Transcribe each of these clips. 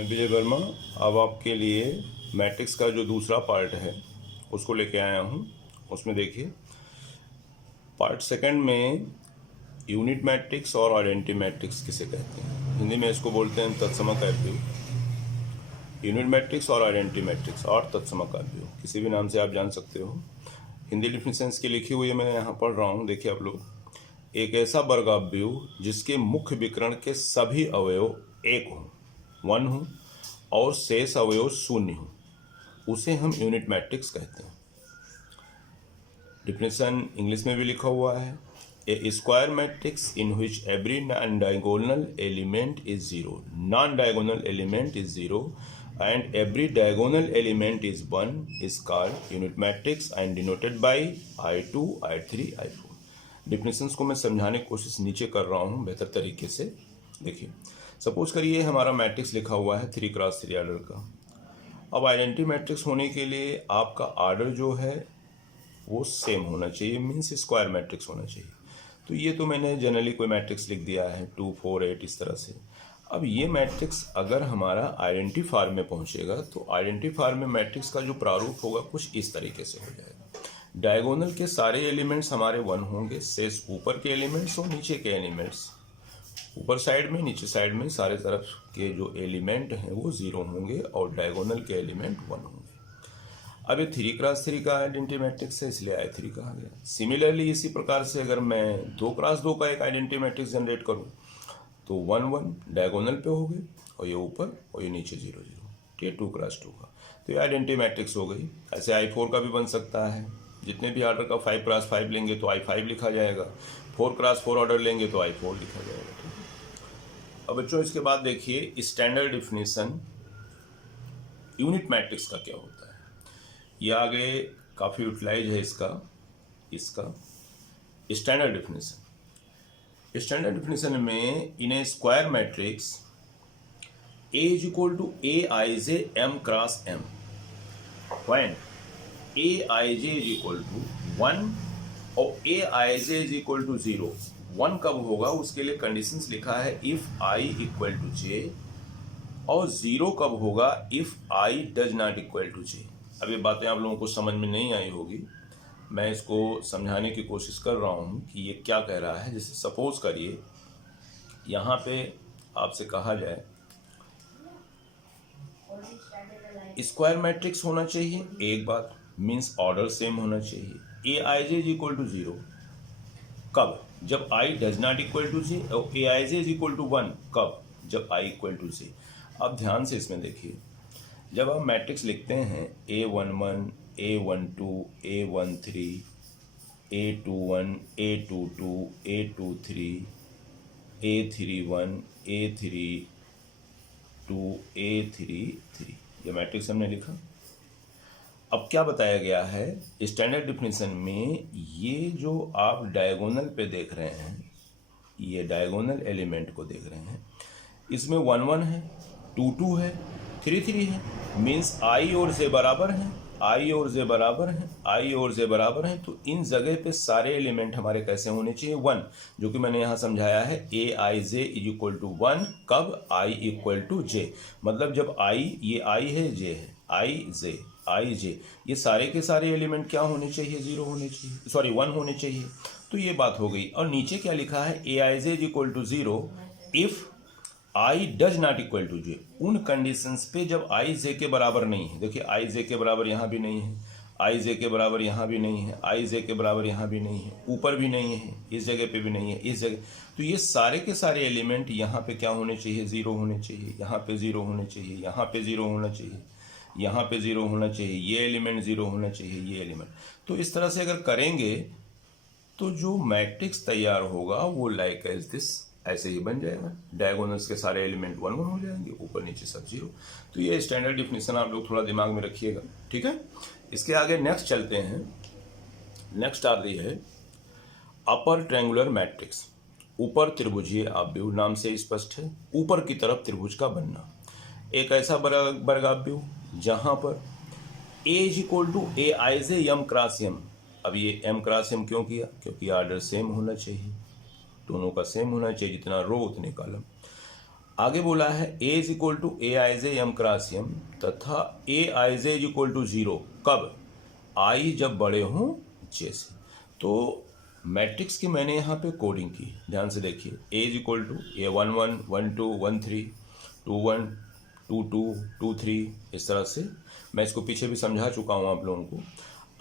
मैं विजय वर्मा अब आपके लिए मैट्रिक्स का जो दूसरा पार्ट है उसको लेके आया हूँ। उसमें देखिए पार्ट सेकंड में यूनिट मैट्रिक्स और आइडेंटिटी मैट्रिक्स किसे कहते हैं, हिंदी में इसको बोलते हैं तत्समकाव्यूह। यूनिट मैट्रिक्स और आइडेंटिटी मैट्रिक्स और तत्समकाव्यूह किसी भी नाम से आप जान सकते हो। हिंदी डिफिनेशंस की लिखी हुई है, मैं यहाँ पढ़ रहा हूँ। देखिए आप लोग, एक ऐसा वर्गाव्यूह जिसके मुख्य विकर्ण के सभी अवयव एक हों, वन हों और शेष अवयव शून्य हो, उसे हम यूनिट मैट्रिक्स कहते हैं। डिफिनेशन इंग्लिश में भी लिखा हुआ है, a square matrix in which every non diagonal element is zero, non diagonal element is zero and every diagonal element is one is called unit matrix and denoted by I2, I3, I4। डिफिनेशंस को मैं समझाने की कोशिश नीचे कर रहा हूँ बेहतर तरीके से। देखिए, सपोज करिए हमारा मैट्रिक्स लिखा हुआ है 3x3 आर्डर का। अब आइडेंटिटी मैट्रिक्स होने के लिए आपका आर्डर जो है वो सेम होना चाहिए, मीन्स स्क्वायर मैट्रिक्स होना चाहिए। तो ये तो मैंने जनरली कोई मैट्रिक्स लिख दिया है 2, 4, 8 इस तरह से। अब ये मैट्रिक्स अगर हमारा आइडेंटिटी फॉर्म में पहुंचेगा तो आइडेंटिटी फॉर्म में मैट्रिक्स का जो प्रारूप होगा कुछ इस तरीके से हो जाएगा। डायगोनल के सारे एलिमेंट्स हमारे वन होंगे, शेष ऊपर के एलिमेंट्स और नीचे के एलिमेंट्स, ऊपर साइड में नीचे साइड में सारे तरफ के जो एलिमेंट हैं वो जीरो होंगे और डायगोनल के एलिमेंट वन होंगे। अब ये 3x3 का आइडेंटिटी मैट्रिक्स है, इसलिए I3 कहा गया। सिमिलरली इसी प्रकार से अगर मैं 2x2 का एक आइडेंटिटी मैट्रिक्स जनरेट करूं तो 1, 1 डायगोनल पे हो गए और ये ऊपर और ये नीचे 0, 0। ये 2x2 का, तो ये आइडेंटिटी मैट्रिक्स हो गई। ऐसे I4 का भी बन सकता है। जितने भी ऑर्डर का 5x5 लेंगे तो I5 लिखा जाएगा, 4x4 ऑर्डर लेंगे तो I4 लिखा जाएगा। ठीक है। अब बच्चों इसके बाद देखिए स्टैंडर्ड डिफिनेशन यूनिट मैट्रिक्स का क्या होता है। ये आगे काफ़ी यूटिलाइज है इसका स्टैंडर्ड डिफिनेशन में in a square matrix A is equal to Aij m cross m when Aij is equal to 1 और Aij is equal to 0। 1 कब होगा उसके लिए कंडीशंस लिखा है if I equal to j, और 0 कब होगा if I does not equal to j। अब ये बातें आप लोगों को समझ में नहीं आई होगी, मैं इसको समझाने की कोशिश कर रहा हूँ कि ये क्या कह रहा है। जैसे सपोज करिए यहाँ पे आपसे कहा जाए स्क्वायर मैट्रिक्स होना चाहिए, एक बात मीन्स ऑर्डर सेम होना चाहिए। Aij इज इक्वल टू 0 कब, जब I does not equal to j, और Aij इज इक्वल टू 1 कब, जब I इक्वल टू j। अब ध्यान से इसमें देखिए, जब आप मैट्रिक्स लिखते हैं A11, A12, A13, A21, A22, A23, A31, A32, A33, ये मैट्रिक्स हमने लिखा। अब क्या बताया गया है स्टैंडर्ड डिफिनेशन में, ये जो आप डायगोनल पे देख रहे हैं, ये डायगोनल एलिमेंट को देख रहे हैं, इसमें 1, 1 है, 2, 2 है, 3, 3 है, मीन्स I और J बराबर हैं, I और J बराबर हैं, I और J बराबर हैं। तो इन जगह पे सारे एलिमेंट हमारे कैसे होने चाहिए, 1, जो कि मैंने यहाँ समझाया है Aij इज इक्वल टू 1 कब, I इक्वल टू J। मतलब जब I, ये I है, J है, I J, ये सारे के सारे एलिमेंट क्या होने चाहिए, 0 होने चाहिए, सॉरी 1 होने चाहिए। तो ये बात हो गई। और नीचे क्या लिखा है, Aij is equal to 0 if I does not equal to j, उन कंडीशंस पे जब I j के बराबर नहीं है। देखिए I j के बराबर यहाँ भी नहीं है, I j के बराबर यहाँ भी नहीं है, I j के बराबर यहाँ भी नहीं है, ऊपर भी नहीं है, इस जगह पे भी नहीं है, इस जगह। तो ये सारे के सारे एलिमेंट यहाँ पे क्या होने चाहिए, 0 होने चाहिए, यहाँ पे 0 होने चाहिए, यहाँ पे 0 होना चाहिए, यहाँ पे 0 होना चाहिए, ये एलिमेंट 0 होना चाहिए, ये एलिमेंट। तो इस तरह से अगर करेंगे तो जो मैट्रिक्स तैयार होगा वो लाइक एज दिस ऐसे ही बन जाएगा। डायगोनल्स के सारे एलिमेंट 1, 1 हो जाएंगे, ऊपर नीचे सब 0। तो ये स्टैंडर्ड डिफिनेशन आप लोग थोड़ा दिमाग में रखिएगा, ठीक है। इसके आगे नेक्स्ट चलते हैं। नेक्स्ट आ रही है अपर ट्रायंगुलर मैट्रिक्स, ऊपर त्रिभुजीय आव्यूह, नाम से स्पष्ट है, ऊपर की तरफ त्रिभुज का बनना। एक ऐसा वर्गाव्यूह जहाँ पर A is equal to Aij m cross m। अब ये m क्रॉस m क्यों किया, क्योंकि आर्डर सेम होना चाहिए, दोनों का सेम होना चाहिए, जितना रो उतने कॉलम। आगे बोला है A is equal to A I J M cross M तथा A I J is equal to 0 कब, आई जब बड़े हों जे से। तो मैट्रिक्स की मैंने यहाँ पे कोडिंग की, ध्यान से देखिए। ए इज इक्वल टू ए 1 1 1 2 1 3 2 1 2 2 2 3, इस तरह से मैं इसको पीछे भी समझा चुका हूँ आप लोगों को।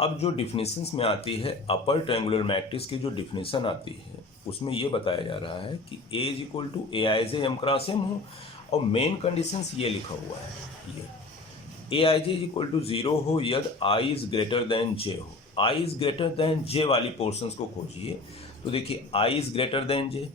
अब जो डिफिनीशंस में आती है अपर ट्रायंगुलर मैट्रिक्स की जो डिफिनीशन आती है उसमें ये बताया जा रहा है कि A is equal to A I J M cross M हो, और मेन कंडीशंस ये लिखा हुआ है, ये A I J is equal to 0 हो यदि I is greater than J हो। I is greater than J वाली पोर्शंस को खोजिए। तो देखिए I is greater than J,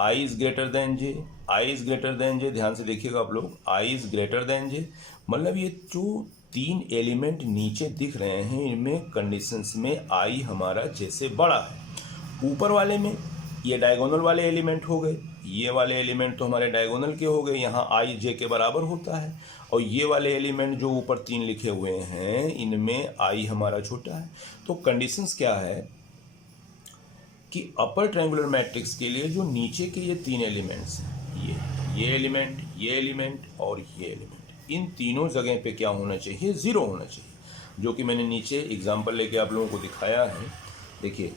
I is greater than J, I is greater than J, ध्यान से देखिएगा आप लोग, आई इज ग्रेटर देन जे मतलब ये जो 3 एलिमेंट नीचे दिख रहे हैं इनमें कंडीशंस में आई हमारा जे से बड़ा है। ऊपर वाले में ये डायगोनल वाले एलिमेंट हो गए, ये वाले एलिमेंट तो हमारे डायगोनल के हो गए, यहाँ आई जे के बराबर होता है, और ये वाले एलिमेंट जो ऊपर 3 लिखे हुए हैं इनमें आई हमारा छोटा है। तो कंडीशंस क्या है कि अपर ट्रायंगुलर मैट्रिक्स के लिए जो नीचे के ये 3 एलिमेंट्स हैं, ये एलिमेंट, ये एलिमेंट और ये एलिमेंट, इन तीनों जगह पे क्या होना चाहिए, 0 होना चाहिए, जो कि मैंने नीचे एग्जांपल लेके आप लोगों को दिखाया है। देखिए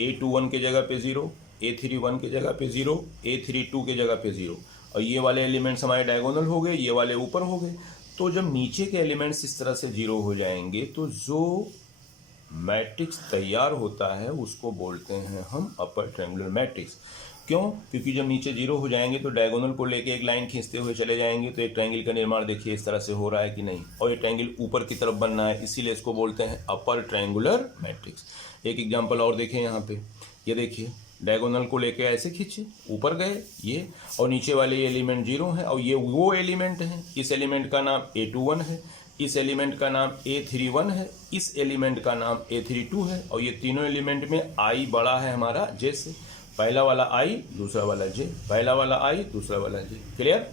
A21 के जगह पे 0, A31 के जगह पे 0, A32 के जगह पे 0, और ये वाले एलिमेंट्स हमारे डायगोनल हो गए, ये वाले ऊपर हो गए। तो जब नीचे के एलिमेंट्स इस तरह से 0 हो जाएंगे तो जो मैट्रिक्स तैयार होता है उसको बोलते हैं हम अपर ट्रायंगुलर मैट्रिक्स। क्यों? क्योंकि जब नीचे 0 हो जाएंगे तो डायगोनल को लेके एक लाइन खींचते हुए चले जाएंगे, तो एक ट्रायंगल का निर्माण देखिए इस तरह से हो रहा है कि नहीं, और ये ट्रायंगल ऊपर की तरफ बनना है, इसीलिए इसको बोलते हैं अपर ट्रायंगुलर मैट्रिक्स। एक एग्जांपल और देखें यहाँ पे, ये देखिए डायगोनल को लेके ऐसे खींचे, ऊपर गए ये, और नीचे वाले एलिमेंट 0 हैं, और ये वो एलिमेंट हैं, इस एलिमेंट का नाम A21 है, इस एलिमेंट का नाम A31 है, इस एलिमेंट का नाम A32 है, और ये तीनों एलिमेंट में आई बड़ा है हमारा जे से। पहला वाला आई, दूसरा वाला जे, पहला वाला आई, दूसरा वाला जे। क्लियर?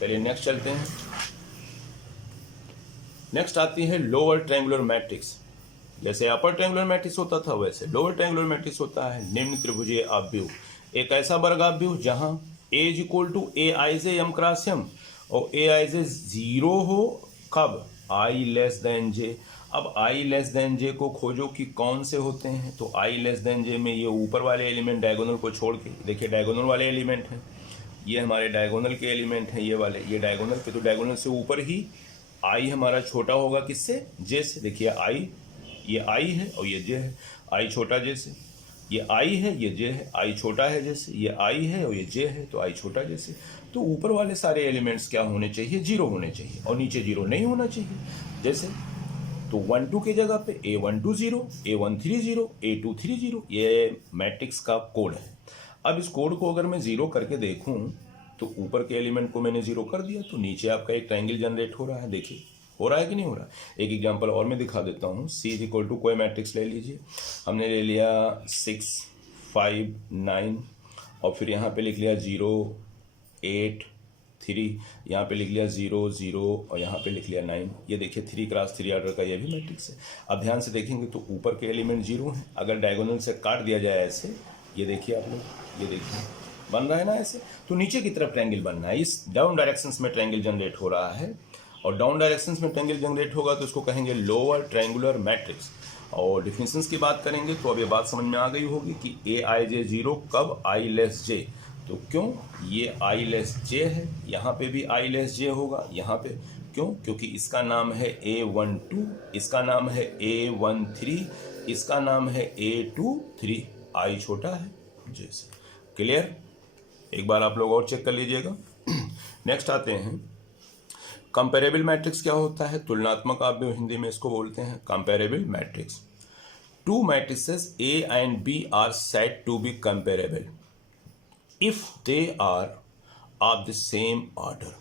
चलिए नेक्स्ट चलते हैं। नेक्स्ट आती है लोअर ट्रायंगुलर मैट्रिक्स। जैसे अपर ट्रायंगुलर मैट्रिक्स होता था वैसे लोअर ट्रायंगुलर मैट्रिक्स होता है। निम्न त्रिभुजीय आव्यूह, एक ऐसा वर्ग आव्यूह जहां A is equal to A I J M cross M और ए आई जे 0 हो, कब, आई लेस देन जे। अब आई लेस देन जे को खोजो कि कौन से होते हैं, तो आई लेस देन जे में ये ऊपर वाले एलिमेंट डायगोनल को छोड़ के, देखिए डायगोनल वाले एलिमेंट हैं, ये हमारे डायगोनल के एलिमेंट हैं, ये वाले, ये डायगोनल पे, तो डायगोनल से ऊपर ही आई हमारा छोटा होगा किससे, जे से। देखिए आई, ये आई है और ये जे है, आई छोटा जे से, ये आई है, ये जे है, आई छोटा है जे से, ये आई है और ये जे है, तो आई छोटा जे से। तो ऊपर वाले सारे एलिमेंट्स क्या होने चाहिए, 0 होने चाहिए, और नीचे 0 नहीं होना चाहिए। जैसे तो 1 2 की जगह पे A12 0, A13 0, A23 0, ये मैट्रिक्स का कोड है। अब इस कोड को अगर मैं 0 करके देखूं तो ऊपर के एलिमेंट को मैंने 0 कर दिया, तो नीचे आपका एक ट्रायंगल जनरेट हो रहा है। देखिए हो रहा है कि नहीं हो रहा। एक एग्जांपल और मैं दिखा देता हूँ। C इज इक्वल टू कोई मैट्रिक्स ले लीजिए, हमने ले लिया 6 5 9, और फिर यहाँ पे लिख लिया 0 8 3, यहाँ पे लिख लिया 0 0, और यहाँ पे लिख लिया 9। ये देखिए 3 क्रॉस 3 ऑर्डर का ये भी मैट्रिक्स है। अब ध्यान से देखेंगे तो ऊपर के एलिमेंट 0 हैं, अगर डायगोनल से काट दिया जाए ऐसे, ये देखिए आप लोग, ये देखिए बन रहा है ना ऐसे, तो नीचे की तरफ ट्रायंगल बनना है। इस डाउन डायरेक्शंस में ट्रायंगल जनरेट हो रहा है, और डाउन डायरेक्शंस में ट्रायंगल जनरेट होगा तो इसको कहेंगे लोअर ट्रायंगुलर मैट्रिक्स। और डिफिनेशंस की बात करेंगे तो अब ये बात समझ में आ गई होगी कि ए आई जे 0 कब, आई लेस जे। तो क्यों, ये आई लेस जे है, यहाँ पे भी आई लेस जे होगा, यहाँ पे क्यों, क्योंकि इसका नाम है A12, इसका नाम है A13, इसका नाम है A23, आई छोटा है जे से। क्लियर? एक बार आप लोग और चेक कर लीजिएगा। नेक्स्ट आते हैं, कंपेरेबल मैट्रिक्स क्या होता है, तुलनात्मक आव्यूह हिंदी में इसको बोलते हैं comparable matrix. To matrices A and B are said to be comparable if they are of the same order।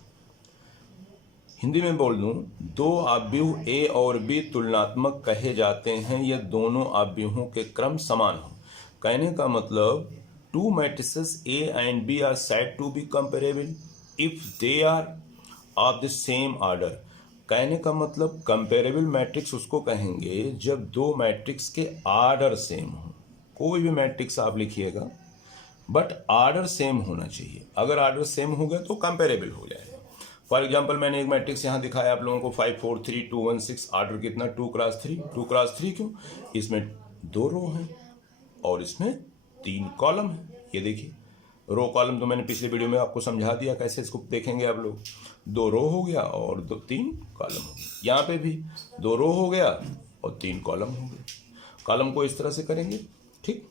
Hindi में बोल दूं, दो आव्यूह A और B तुलनात्मक कहे जाते हैं यह दोनों आव्यूहों के क्रम समान हो। कहने का मतलब to matrices A and B are said to be comparable if they are of the same order. कहने का मतलब कंपेरेबल मैट्रिक्स उसको कहेंगे जब दो मैट्रिक्स के ऑर्डर सेम हो। कोई भी मैट्रिक्स आप लिखिएगा, बट आर्डर सेम होना चाहिए। अगर आर्डर सेम हो गया तो कंपेरेबल हो जाएगा। फॉर एग्जाम्पल मैंने एक मैट्रिक्स यहाँ दिखाया आप लोगों को 5 4 3 2 1 6, आर्डर कितना 2 क्रॉस 3। 2 क्रॉस 3 क्यों? इसमें 2 रो हैं और इसमें 3 कॉलम है। ये देखिए रो कॉलम तो मैंने पिछले वीडियो में आपको समझा दिया कैसे इसको देखेंगे आप लोग। 2 रो हो गया और 3 कॉलम हो गया। यहाँ पे भी 2 रो हो गया और 3 कॉलम हो गए। कॉलम को इस तरह से करेंगे, ठीक।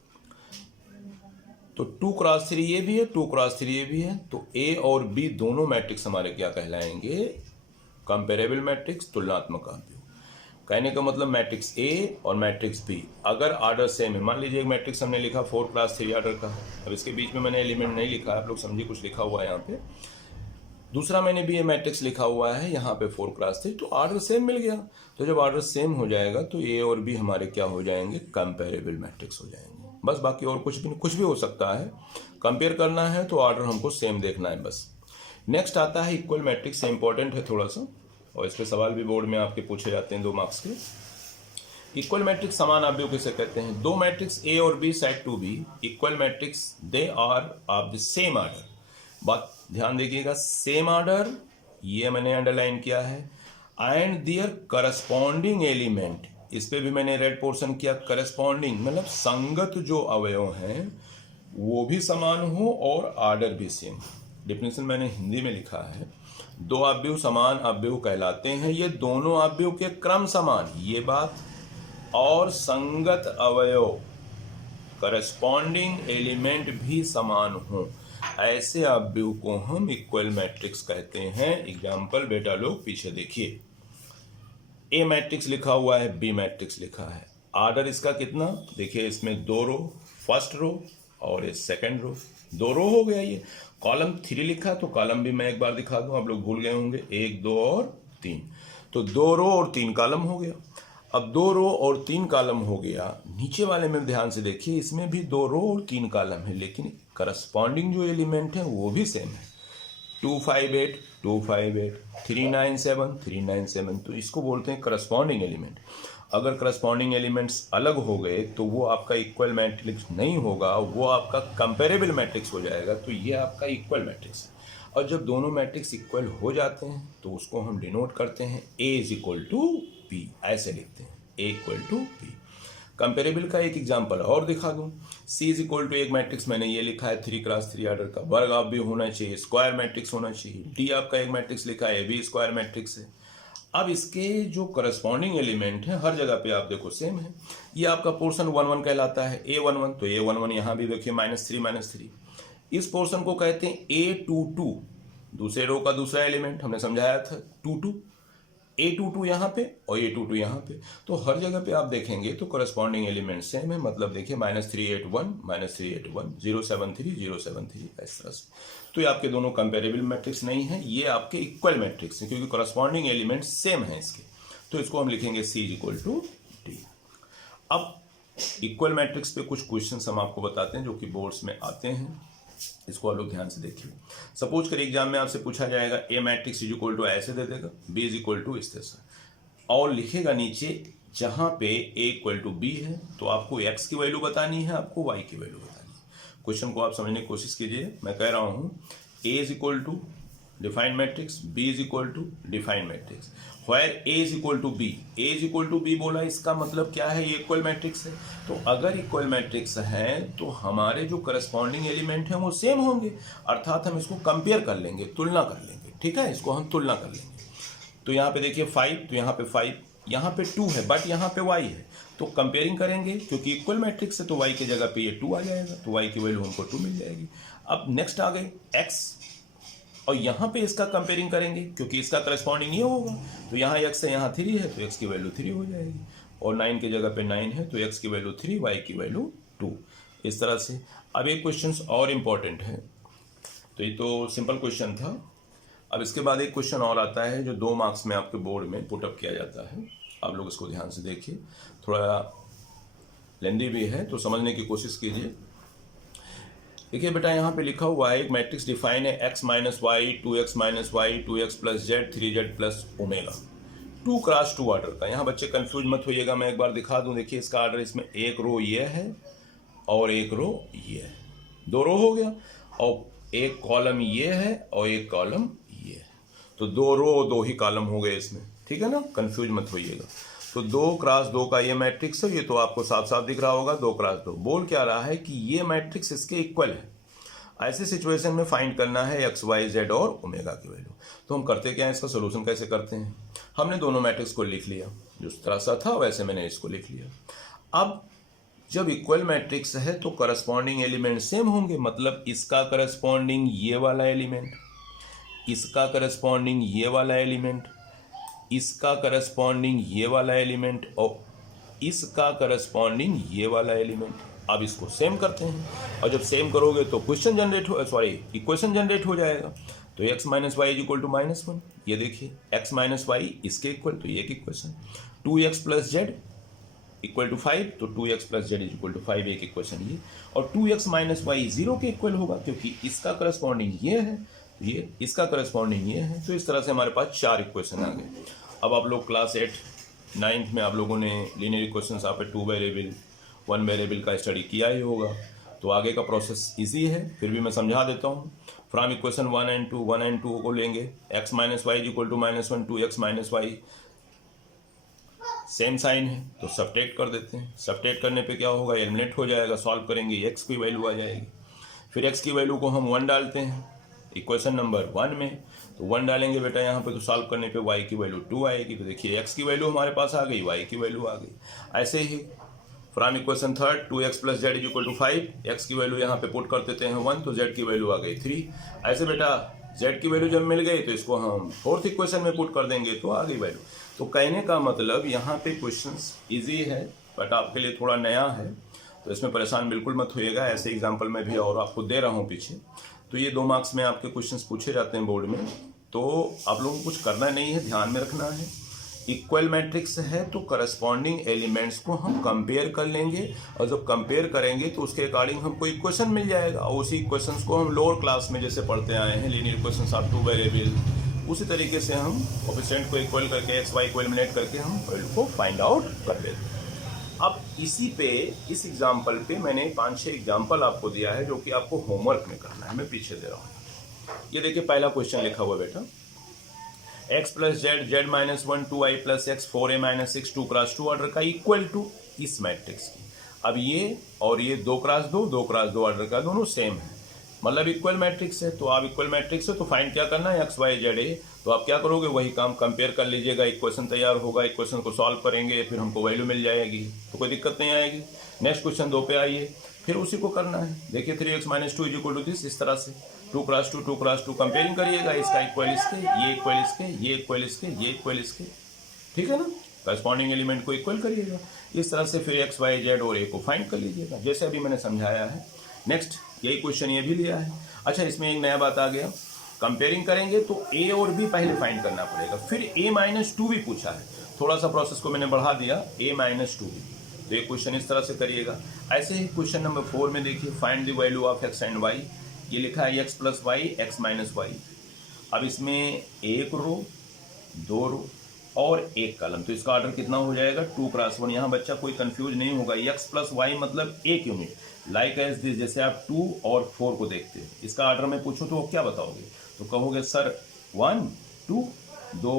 तो 2 क्रॉस 3 ये भी है, 2 क्रॉस 3 ये भी है। तो ए और बी दोनों मैट्रिक्स हमारे क्या कहलाएंगे? कंपेरेबल मैट्रिक्स, तुलनात्मक आव्यूह। कहने का मतलब मैट्रिक्स ए और मैट्रिक्स बी अगर आर्डर सेम है, मान लीजिए एक मैट्रिक्स हमने लिखा 4 क्रॉस 3 आर्डर का। अब इसके बीच में मैंने एलिमेंट नहीं लिखा, आप लोग समझिए कुछ लिखा हुआ है यहाँ पे। दूसरा मैंने भी ये मैट्रिक्स लिखा हुआ है यहाँ पे 4 क्रॉस 3, तो आर्डर सेम मिल गया। तो जब आर्डर सेम हो जाएगा तो ए और बी हमारे क्या हो जाएंगे? कंपेरेबल मैट्रिक्स हो जाएंगे। बस बाकी और कुछ भी हो सकता है। कंपेयर करना है तो आर्डर हमको सेम देखना है बस। नेक्स्ट आता है इक्वल मैट्रिक्स, से इंपॉर्टेंट है थोड़ा सा, और इसके सवाल भी बोर्ड में आपके पूछे जाते हैं 2 मार्क्स के। इक्वल मैट्रिक्स समान आव्यूह किसे कहते हैं? दो मैट्रिक्स ए और B said to be equal matrix, they are of the same order. बात ध्यान देखिएगा, सेम आर्डर ये मैंने अंडरलाइन किया है, एंड देयर करस्पॉन्डिंग एलिमेंट, इस पे भी मैंने रेड पोर्शन किया। करस्पॉन्डिंग मतलब संगत जो अवयव हैं वो भी समान हो और आर्डर भी सेम। डिफिनेशन मैंने हिंदी में लिखा है, दो आव्यूह समान आव्यूह कहलाते हैं, ये दोनों आव्यूह के क्रम समान, ये बात, और संगत अवयव करस्पॉन्डिंग एलिमेंट भी समान हो, ऐसे आव्यूह को हम इक्वल मैट्रिक्स कहते हैं। एग्जाम्पल बेटा लोग पीछे देखिए, ए मैट्रिक्स लिखा हुआ है, बी मैट्रिक्स लिखा है, आर्डर इसका कितना? देखिए इसमें 2 रो, फर्स्ट रो और ये सेकंड रो, 2 रो हो गया। ये कॉलम 3 लिखा है तो कॉलम भी मैं एक बार दिखा दूं, आप लोग भूल गए होंगे, 1 2 और 3, तो 2 रो और 3 कॉलम हो गया। अब 2 रो और 3 कॉलम हो गया, नीचे वाले में ध्यान से देखिए, इसमें भी 2 रो और 3 कॉलम है, लेकिन करस्पॉन्डिंग जो एलिमेंट है वो भी सेम है। 258 258 397 397, तो इसको बोलते हैं करस्पॉन्डिंग एलिमेंट। अगर करस्पॉन्डिंग एलिमेंट्स अलग हो गए तो वो आपका इक्वल मैट्रिक्स नहीं होगा, वो आपका कंपेरेबल मैट्रिक्स हो जाएगा। तो ये आपका इक्वल मैट्रिक्स है। और जब दोनों मैट्रिक्स इक्वल हो जाते हैं तो उसको हम डिनोट करते हैं ए इज इक्वल टू बी, ऐसे लिखते हैं, ए इक्वल टू बी। कंपेरेबल का एक एग्जांपल और दिखा दूं, सी इज इक्वल टू एक मैट्रिक्स मैंने ये लिखा है 3 क्रॉस 3 आर्डर का, वर्ग आप भी होना चाहिए, स्क्वायर मैट्रिक्स होना चाहिए। डी आपका एक मैट्रिक्स लिखा है, भी स्क्वायर मैट्रिक्स है। अब इसके जो करस्पॉन्डिंग एलिमेंट है हर जगह पे आप देखो सेम है। ये आपका पोर्शन 1 1 कहलाता है, A11, तो A11 यहाँ भी देखिए -3 -3। इस पोर्शन को कहते हैं A22, दूसरे रो का दूसरा एलिमेंट हमने समझाया था 22, A22 यहाँ पे और A22 यहाँ पे, तो हर जगह पे आप देखेंगे तो करस्पॉन्डिंग एलिमेंट सेम है। मतलब देखिए -381 -381 073 073, इस तरह से। तो ये आपके दोनों कंपेरेबल मैट्रिक्स नहीं है, ये आपके इक्वल मैट्रिक्स है, क्योंकि करस्पॉन्डिंग एलिमेंट सेम है इसके। तो इसको हम लिखेंगे C is equal to D। अब इक्वल मैट्रिक्स पे कुछ क्वेश्चन हम आपको बताते हैं जो कि बोर्ड्स में आते हैं, इसको आप लोग ध्यान से देखिए। सपोज करिए एग्जाम में आपसे पूछा जाएगा ए मैट्रिक्स इज इक्वल टू ऐसे दे देगा, बी इज इक्वल टू इस तरह से, और लिखेगा नीचे जहां पे ए इक्वल टू बी है तो आपको एक्स की वैल्यू बतानी है, आपको वाई की वैल्यू बतानी है। क्वेश्चन को आप समझने की कोशिश कीजिए। मैं कह रहा हूं A is equal to defined matrix, B is equal to defined matrix, where A is equal to B. A is equal to B बोला, इसका मतलब क्या है? ये इक्वल मैट्रिक्स है। तो अगर इक्वल मैट्रिक्स है तो हमारे जो करस्पॉन्डिंग एलिमेंट हैं वो सेम होंगे, अर्थात हम इसको कंपेयर कर लेंगे, तुलना कर लेंगे, ठीक है, इसको हम तुलना कर लेंगे। तो यहाँ पे देखिए 5, तो यहाँ पे 5, यहाँ पे 2 है, बट यहाँ पे y है, तो कंपेयरिंग करेंगे, क्योंकि इक्वल मैट्रिक्स है तो y की जगह पे ये 2 आ जाएगा, तो y की वैल्यू हमको 2 मिल जाएगी। अब नेक्स्ट आ गए x, और यहाँ पे इसका कंपेयरिंग करेंगे, क्योंकि इसका करस्पॉन्डिंग ये होगा, तो यहाँ x है, यहाँ 3 है, तो x की वैल्यू 3 हो जाएगी, और 9 की जगह पे 9 है, तो x की वैल्यू 3, y की वैल्यू 2, इस तरह से। अब एक क्वेश्चन और इम्पॉर्टेंट है, तो ये तो सिंपल क्वेश्चन था। अब इसके बाद एक क्वेश्चन और आता है जो 2 मार्क्स में आपके बोर्ड में पुटअप किया जाता है, आप लोग इसको ध्यान से देखिए, थोड़ा लेंदी भी है तो समझने की कोशिश कीजिए। देखिए बेटा, यहाँ पे लिखा हुआ है एक मैट्रिक्स डिफाइन है x minus y, 2x minus y, 2x plus z, 3z plus omega, 2 cross 2 order का। यहाँ बच्चे कंफ्यूज मत होइएगा, मैं एक बार दिखा दूँ। देखिए इसका आर्डर, इसमें एक रो ये है और एक रो ये है, 2 रो हो गया, और एक कॉलम ये है और एक कॉलम ये है, तो 2 रो 2 ही कॉलम हो गए इसमें, ठीक है ना, कंफ्यूज मत होइएगा। तो 2 क्रॉस 2 का ये मैट्रिक्स है, ये तो आपको साफ साफ दिख रहा होगा, 2 क्रॉस 2। बोल क्या रहा है कि ये मैट्रिक्स इसके इक्वल है। ऐसे सिचुएशन में फाइंड करना है एक्स वाई जेड और ओमेगा की वैल्यू। तो हम करते क्या है, इसका सोल्यूशन कैसे करते हैं, हमने दोनों मैट्रिक्स को लिख लिया, जिस तरह सा था वैसे मैंने इसको लिख लिया। अब जब इक्वल मैट्रिक्स है तो करस्पॉन्डिंग एलिमेंट सेम होंगे, मतलब इसका करस्पॉन्डिंग ये वाला एलिमेंट, इसका करस्पॉन्डिंग ये वाला एलिमेंट, इसका करस्पॉन्डिंग ये वाला एलिमेंट, और इसका करस्पॉन्डिंग ये वाला एलिमेंट। अब इसको सेम करते हैं, और जब सेम करोगे तो क्वेश्चन जनरेट हो, सॉरी इक्वेशन जनरेट हो जाएगा। तो x minus y is equal to -1, ये देखिए x माइनस वाई इसके इक्वल, तो ये एक equation. 2x plus z equal to 5, तो 2x plus Z is equal to 5, एक इक्वेशन ये। और 2x माइनस वाई 0 के इक्वल होगा, क्योंकि इसका करस्पॉन्डिंग ये है, ये इसका करस्पॉन्डिंग ये है। तो इस तरह से हमारे पास 4 इक्वेशन आ गए। अब आप लोग क्लास 8 9th में आप लोगों ने लीनियर इक्वेशंस आप 2 वेरिएबल 1 वेरिएबल का स्टडी किया ही होगा, तो आगे का प्रोसेस इजी है, फिर भी मैं समझा देता हूँ। फ्रॉम इक्वेशन 1 एंड 2 को लेंगे, x minus y equal to -1, 2x minus y same sign है, तो सब्ट्रैक्ट कर देते हैं। सब्ट्रैक्ट करने पे क्या होगा, एलिमिनेट हो जाएगा, सॉल्व करेंगे x की वैल्यू आ जाएगी। फिर x की वैल्यू को हम 1 डालते हैं इक्वेशन नंबर 1 में, तो 1 डालेंगे बेटा यहाँ पे, तो सॉल्व करने पे y की वैल्यू 2 आएगी। तो देखिए x की वैल्यू हमारे पास आ गई, y की वैल्यू आ गई। ऐसे ही from equation 3 2x plus Z is equal to 5, x की वैल्यू यहाँ पे पुट कर देते हैं 1, तो z की वैल्यू आ गई 3। ऐसे बेटा z की वैल्यू जब मिल गई तो इसको हम 4th इक्वेशन में पुट कर देंगे, तो आ गई वैल्यू। तो कहने का मतलब यहाँ पे क्वेश्चंस इजी है, बट आपके लिए थोड़ा नया है, तो इसमें परेशान बिल्कुल मत होइएगा। ऐसे एग्जाम्पल में भी और आपको दे रहा हूँ पीछे, तो ये 2 मार्क्स में आपके क्वेश्चंस पूछे जाते हैं बोर्ड में, तो आप लोगों को कुछ करना नहीं है, ध्यान में रखना है। इक्वल मैट्रिक्स है तो करस्पॉन्डिंग एलिमेंट्स को हम कंपेयर कर लेंगे, और जब कंपेयर करेंगे तो उसके अकॉर्डिंग हमको इक्वेशन मिल जाएगा, और उसी इक्वेशंस को हम लोअर क्लास में जैसे पढ़ते आए हैं, लीनियर इक्वेशंस ऑफ 2 वेरिएबल, उसी तरीके से हम कोएफिशिएंट को इक्वल करके x y को एलिमिनेट करके हम वैल्यू को फाइंड आउट कर लेते हैं। अब इसी पे, इस एग्जाम्पल पे मैंने 5-6 एग्जाम्पल आपको दिया है, जो कि आपको होमवर्क में करना है, मैं पीछे दे रहा हूँ। ये देखिए पहला क्वेश्चन लिखा हुआ बेटा, x plus Z Z minus 1 2i plus x 4a minus 6 2 cross 2 order का इक्वल टू इस मैट्रिक्स की। अब ये और ये 2 क्रॉस 2 ऑर्डर का दोनों सेम है, मतलब इक्वल मैट्रिक्स है। तो आप इक्वल मैट्रिक्स है तो फाइंड क्या करना है, एक्स वाई जेड ए। तो आप क्या करोगे, वही काम कंपेयर कर लीजिएगा, इक्वेशन तैयार होगा, इक्वेशन को सॉल्व करेंगे, फिर हमको वैल्यू मिल जाएगी, तो कोई दिक्कत नहीं आएगी। नेक्स्ट क्वेश्चन 2 पे आइए, फिर उसी को करना है। देखिए 3x minus 2 is equal to this, इस तरह से 2 क्रॉस 2 कंपेयरिंग करिएगा, इसका इक्वल इसके, ये इक्वल इसके, ये इक्वल इसके, ये इक्वल इसके, ठीक है ना। करस्पॉन्डिंग एलिमेंट को इक्वल करिएगा इस तरह से, फिर एक्स वाई जेड और ए को फाइंड कर लीजिएगा, जैसे अभी मैंने समझाया है। नेक्स्ट यही क्वेश्चन ये भी लिया है। अच्छा, इसमें एक नया बात आ गया, कंपेयरिंग करेंगे तो ए और बी पहले फाइंड करना पड़ेगा, फिर a माइनस 2 भी पूछा है, थोड़ा सा प्रोसेस को मैंने बढ़ा दिया, a माइनस 2 भी। तो ये क्वेश्चन इस तरह से करिएगा। ऐसे ही क्वेश्चन नंबर 4 में देखिए, find the value of x and y, ये लिखा है x plus y x minus y. अब इसमें 1 रो 2 रो और 1 कॉलम, तो इसका ऑर्डर कितना हो जाएगा, 2 क्रॉस 1। यहाँ बच्चा कोई कंफ्यूज नहीं होगा, x प्लस वाई मतलब 1 यूनिट, लाइक एज दिस, जैसे आप 2 और 4 को देखते हैं। इसका ऑर्डर में पूछो तो क्या बताओगे, तो कहोगे सर 1 2 2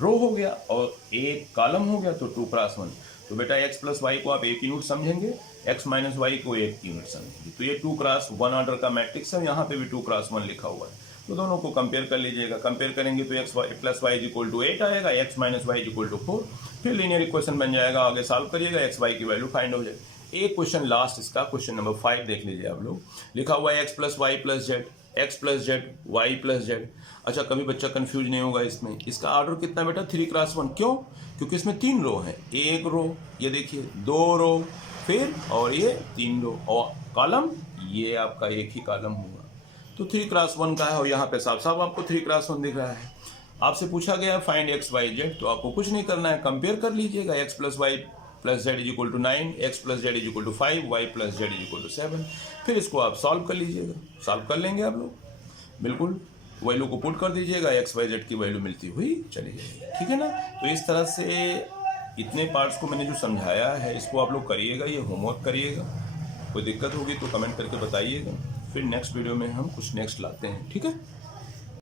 रो हो गया और 1 कॉलम हो गया, तो 2 क्रॉस 1। तो बेटा x प्लस वाई को आप 1 यूनिट समझेंगे, x माइनस वाई को 1 यूनिट समझेंगे, तो ये 2 क्रॉस 1 ऑर्डर का मैट्रिक्स है। यहाँ पे भी 2 क्रॉस 1 लिखा हुआ है, तो दोनों को कंपेयर कर लीजिएगा। कंपेयर करेंगे तो x plus y is equal to 8 आएगा, x minus y is equal to 4, फिर लीनियर इक्वेशन बन जाएगा। आगे सॉल्व करिएगा, x y की वैल्यू फाइंड हो जाएगी। एक क्वेश्चन लास्ट इसका, क्वेश्चन नंबर 5 देख लीजिए आप लोग, लिखा हुआ है x plus y plus z, x plus z y plus z. अच्छा, कभी बच्चा कंफ्यूज नहीं होगा इसमें, इसका ऑर्डर कितना बेटा, 3 क्रॉस 1। क्यों, क्योंकि इसमें 3 रो है, 1 रो ये देखिए, 2 रो फिर और ये 3 रो, और कॉलम ये आपका एक ही कॉलम होगा, तो 3 क्रॉस 1 का है। और यहाँ पे साफ साफ आपको 3 क्रॉस 1 दिख रहा है। आपसे पूछा गया है फाइंड एक्स वाई जेड, तो आपको कुछ नहीं करना है, कंपेयर कर लीजिएगा। X plus y plus Z is equal to 9, x plus Z is equal to 5, y plus Z is equal to 7। फिर इसको आप सॉल्व कर लीजिएगा, सॉल्व कर लेंगे आप लोग, बिल्कुल वैल्यू को पुट कर दीजिएगा, एक्स वाई जेड की वैल्यू मिलती हुई चली जाएगी, ठीक है ना। तो इस तरह से इतने पार्ट्स को मैंने जो समझाया है, इसको आप लोग करिएगा, ये होमवर्क करिएगा। कोई दिक्कत होगी तो कमेंट करके बताइएगा। फिर नेक्स्ट वीडियो में हम कुछ नेक्स्ट लाते हैं, ठीक है।